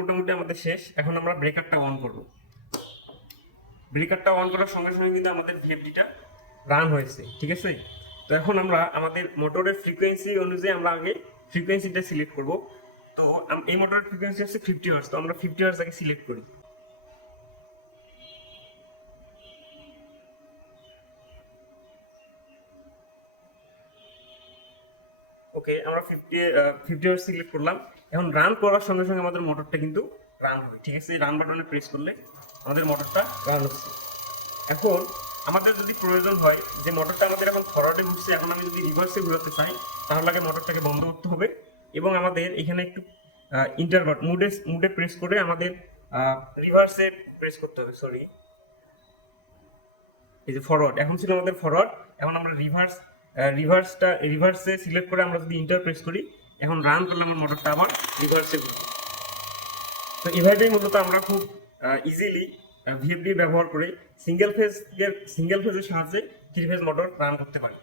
মোটামুটি আমাদের শেষ। এখন আমরা ব্রেকারটা অন করব। ব্রেকারটা অন করার সঙ্গে সঙ্গে কিন্তু আমাদের ভিএফডিটা রান হয়েছে, ঠিক আছে। তো এখন আমরা আমাদের মোটরের ফ্রিকোয়েন্সি অনুযায়ী আমরা আগে ফ্রিকোয়েন্সিটা সিলেক্ট করব। তো এই মোটরের ফ্রিকোয়েন্সি হচ্ছে 50 হার্টজ, তো আমরা 50 হার্টজ আগে সিলেক্ট করি। ওকে, আমরা 50 হার্টজ সিলেক্ট করলাম। এখন রান করার সঙ্গে সঙ্গে আমাদের মোটরটা কিন্তু রান হবে, ঠিক আছে। রান বাটনে প্রেস করলে আমাদের মোটরটা রান হচ্ছে। এখন আমাদের যদি প্রয়োজন হয় যে মোটরটা আমাদের এখন ফরওয়ার্ডে ঘুরছে, এখন আমি যদি রিভার্সে ঘুরাতে চাই, তাহলে আগে মোটরটাকে বন্ধ করতে হবে এবং আমাদের এখানে একটু ইন্টারভার্ট মুডে প্রেস করে আমাদের রিভার্সে প্রেস করতে হবে। সরি, এই যে ফরওয়ার্ড, এখন ছিল আমাদের ফরওয়ার্ড, এখন আমরা রিভার্সে সিলেক্ট করে আমরা যদি ইন্টার প্রেস করি, এখন রান করলে আমার মোটরটা আবার রিভার্সে ঘুরবে। তো এভাবেই মূলত আমরা খুব ইজিলি ভিএফডি ব্যবহার করে সিঙ্গেল ফেজের সাহায্যে 3 ফেজ মোটর রান করতে পারি।